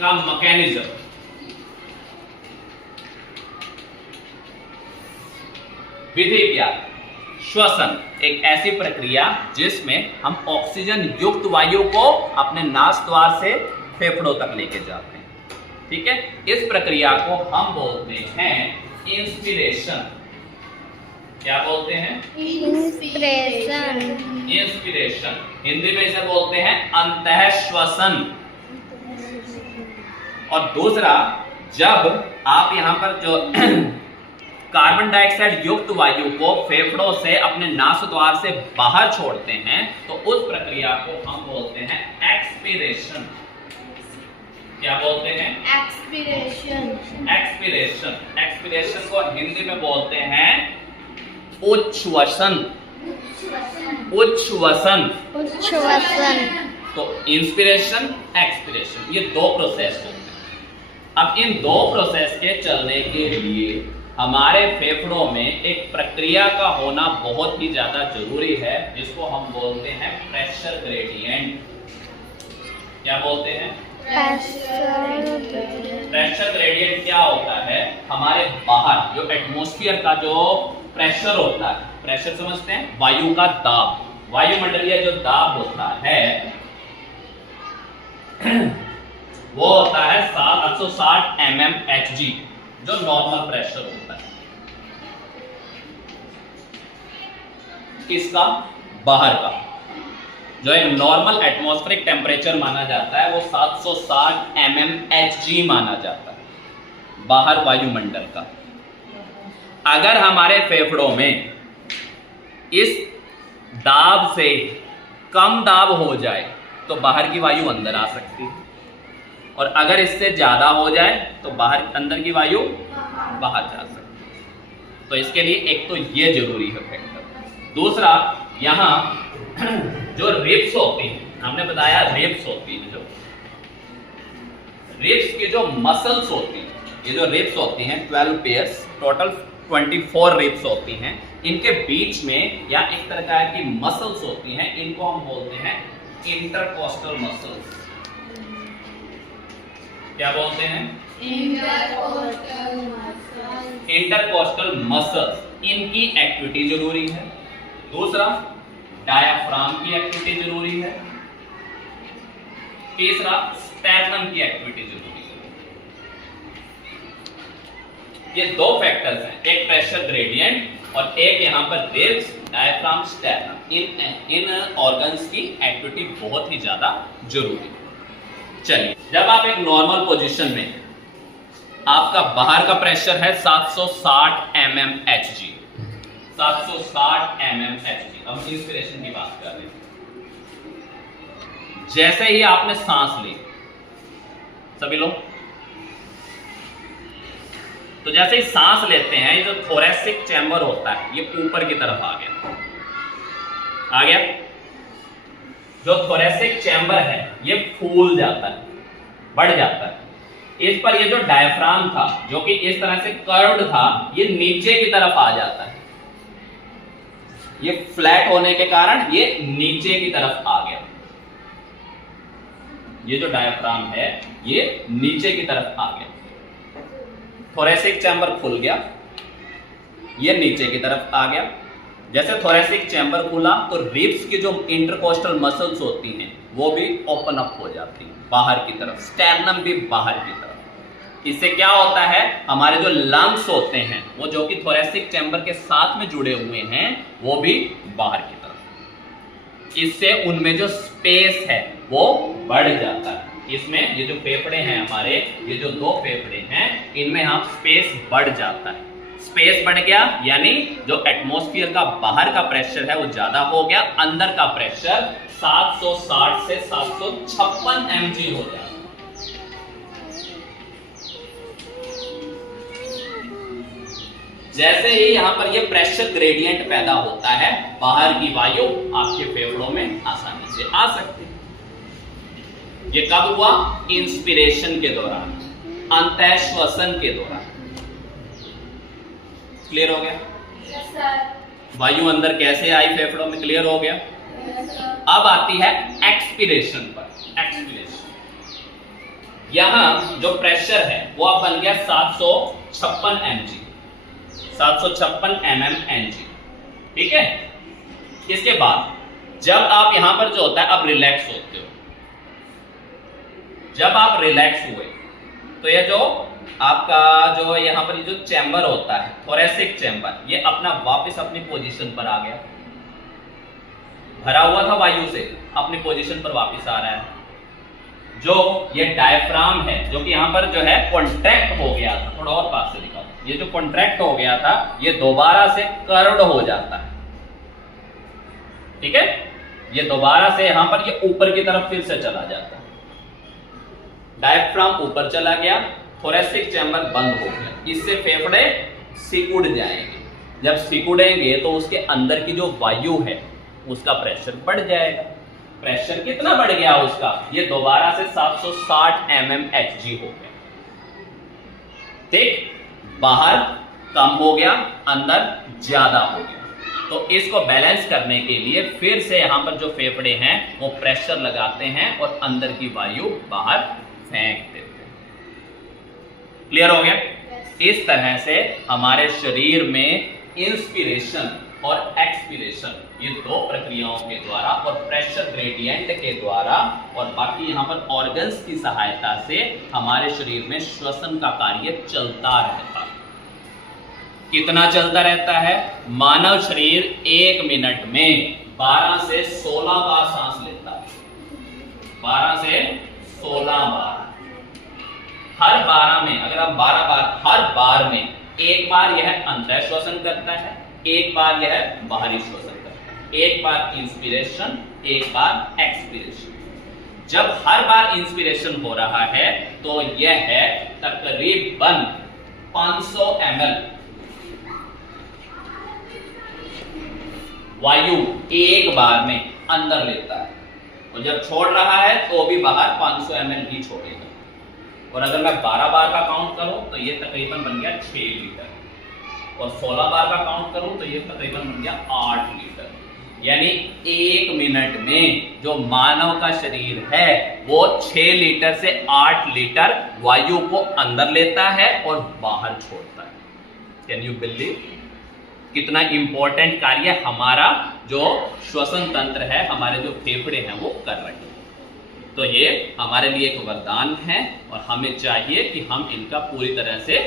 का मैकेनिज्म। विधि क्या? श्वसन, एक ऐसी प्रक्रिया जिसमें हम ऑक्सीजन युक्त वायु को अपने नास द्वार से फेफड़ों तक लेके जाते हैं। ठीक है, इस प्रक्रिया को हम बोलते हैं इंस्पिरेशन। क्या बोलते हैं? इंस्पिरेशन। इंस्पिरेशन। हिंदी में इसे बोलते हैं अंतःश्वसन। और दूसरा, जब आप यहां पर जो कार्बन डाइऑक्साइड युक्त वायु को फेफड़ों से अपने नास द्वार से बाहर छोड़ते हैं तो उस प्रक्रिया को हम बोलते हैं एक्सपीरेशन। क्या बोलते हैं? एक्सपीरेशन। एक्सपीरेशन। एक्सपीरेशन को हिंदी में बोलते हैं उच्छ्वसन। उच्छ्वसन। उच्छ्वसन। तो इंस्पिरेशन, एक्सपीरेशन, ये दो प्रोसेस होते हैं। अब इन दो प्रोसेस के चलने के लिए हमारे फेफड़ों में एक प्रक्रिया का होना बहुत ही ज्यादा जरूरी है, जिसको हम बोलते हैं प्रेशर ग्रेडियंट। क्या बोलते हैं? प्रेशर ग्रेडियंट क्या होता है? हमारे बाहर जो एटमॉस्फेयर का जो प्रेशर होता है, प्रेशर समझते हैं? वायु का दाब, वायुमंडलीय जो दाब होता है वो होता है 760 mmHg, जो नॉर्मल प्रेशर होता है। किसका? बाहर का। जो एक नॉर्मल एटमॉस्फेरिक टेम्परेचर माना जाता है वो 760 mmHg माना जाता है, बाहर वायुमंडल का। अगर हमारे फेफड़ों में इस दाब से कम दाब हो जाए तो बाहर की वायु अंदर आ सकती है, और अगर इससे ज्यादा हो जाए तो बाहर अंदर की वायु बाहर जा सकती है। तो इसके लिए एक तो ये जरूरी है फैक्टर। दूसरा, यहां जो रिब्स होती हैं, हमने बताया रिब्स होती है, जो रिब्स की जो मसल्स होती हैं, ये जो रिब्स होती हैं 12 पेयर्स, टोटल 24 रिब्स होती हैं, इनके बीच में या एक तरह की मसल्स होती हैं, इनको हम बोलते हैं इंटरकोस्टल मसल्स। क्या बोलते हैं? Intercostal muscles. इनकी एक्टिविटी जरूरी है। दूसरा, डायाफ्राम की एक्टिविटी जरूरी है। तीसरा, स्टेर्नम की एक्टिविटी जरूरी है। ये दो फैक्टर्स हैं, एक प्रेशर ग्रेडियंट और एक यहां पर रिब्स, डायाफ्राम, स्टेर्नम। इन ऑर्गन्स की एक्टिविटी बहुत ही ज्यादा जरूरी है। चलिए, जब आप एक नॉर्मल पोजीशन में, आपका बाहर का प्रेशर है 760 mmHg, 760 mmHg। अब इंस्पिरेशन की बात कर रहे हैं। जैसे ही आपने सांस ली, सभी लोग, तो जैसे ही सांस लेते हैं, ये जो थोरेसिक चैम्बर होता है ये ऊपर की तरफ आ गया, आ गया। जो थोरेसिक चैम्बर है ये फूल जाता है, बढ़ जाता है। इस पर ये जो डायफ्राम था, जो कि इस तरह से कर्व्ड था, ये नीचे की तरफ आ जाता है। ये फ्लैट होने के कारण ये नीचे की तरफ आ गया। ये जो डायफ्राम है ये नीचे की तरफ आ गया। थोरेसिक चैम्बर खुल गया, ये नीचे की तरफ आ गया। जैसे थोरेसिक चैम्बर खुला तो रिब्स की जो इंटरकोस्टल मसल्स होती हैं वो भी ओपन अप हो जाती हैं बाहर की तरफ, स्टेर्नम भी बाहर की तरफ। इससे क्या होता है, हमारे जो लंग्स होते हैं वो जो कि थोरेसिक चैम्बर के साथ में जुड़े हुए हैं वो भी बाहर की तरफ। इससे उनमें जो स्पेस है वो बढ़ जाता है। इसमें ये जो फेफड़े हैं हमारे, ये जो दो फेफड़े हैं, इनमें हम स्पेस बढ़ जाता है। स्पेस बढ़ गया यानी जो एटमॉस्फेयर का बाहर का प्रेशर है वो ज्यादा हो गया, अंदर का प्रेशर 760 से 756 mg हो जाता है। जैसे ही यहां पर ये प्रेशर ग्रेडियंट पैदा होता है, बाहर की वायु आपके फेफड़ों में आसानी से आ सकती है। ये कब हुआ? इंस्पिरेशन के दौरान, अंतःश्वसन के दौरान। क्लियर हो गया? Yes sir. वायु अंदर कैसे आई फेफड़ों में, क्लियर हो गया? अब आती है एक्सपीरेशन पर। एक्सपीरेशन यहां जो प्रेशर है वो अब बन गया 756 mg, 756 mmHg। ठीक है। इसके बाद जब आप यहां पर जो होता है अब रिलैक्स होते हो, जब आप रिलैक्स हुए तो ये जो आपका जो यहां पर जो चैम्बर होता है थोरेसिक चैम्बर, ये अपना वापस अपनी पोजीशन पर आ गया। भरा हुआ था वायु से, अपनी पोजीशन पर वापस आ रहा है। जो ये डायफ्राम है जो कि यहां पर जो है कॉन्ट्रैक्ट हो गया था, थोड़ा और पास से दिखाओ, ये जो कॉन्ट्रैक्ट हो गया था ये दोबारा से कर्व्ड हो जाता है। ठीक है। ये दोबारा से यहां पर ये ऊपर की तरफ फिर से चला जाता है। डायफ्राम ऊपर चला गया, थोरेसिक चैम्बर बंद हो गया। इससे फेफड़े सिकुड़ जाएंगे। जब सिकुड़ेंगे तो उसके अंदर की जो वायु है उसका प्रेशर बढ़ जाएगा। प्रेशर कितना बढ़ गया उसका, ये दोबारा से 760 mmHg हो गया। ठीक। बाहर कम हो गया, अंदर ज्यादा हो गया। तो इसको बैलेंस करने के लिए फिर से यहां पर जो फेफड़े हैं वो प्रेशर लगाते हैं और अंदर की वायु बाहर फेंक देते हैं। क्लियर हो गया। इस तरह से हमारे शरीर में इंस्पिरेशन और एक्सपिरेशन, ये दो प्रक्रियाओं के द्वारा और प्रेशर ग्रेडियंट के द्वारा और बाकी यहां पर ऑर्गन्स की सहायता से हमारे शरीर में श्वसन का कार्य चलता रहता है। कितना चलता रहता है? मानव शरीर 1 मिनट में 12 से 16 बार सांस लेता है। 12 से 16 बार। हर 12 में, अगर हम 12 बार, हर बार में एक बार यह अंतर श्वसन करता है, एक बार यह बाहरी श्वसन करता है। एक बार इंस्पिरेशन, एक बार एक्सपिरेशन। जब हर बार इंस्पिरेशन हो रहा है तो यह है तकरीबन 500 ml वायु एक बार में अंदर लेता है, और जब छोड़ रहा है तो भी बाहर 500 ml ही छोड़ेगा। और अगर मैं 12 बार का काउंट करूं तो ये तकरीबन बन गया 6 लीटर, और 16 बार का काउंट करूं तो ये तकरीबन बन गया 8 लीटर। यानी 1 मिनट में जो मानव का शरीर है वो 6 लीटर से 8 लीटर वायु को अंदर लेता है और बाहर छोड़ता है। Can you believe? कितना इंपॉर्टेंट कार्य हमारा जो श्वसन तंत्र है, हमारे जो फेफड़े हैं वो कर रहे हैं। तो ये हमारे लिए एक वरदान है और हमें चाहिए कि हम इनका पूरी तरह से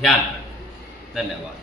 ध्यान रखें। धन्यवाद।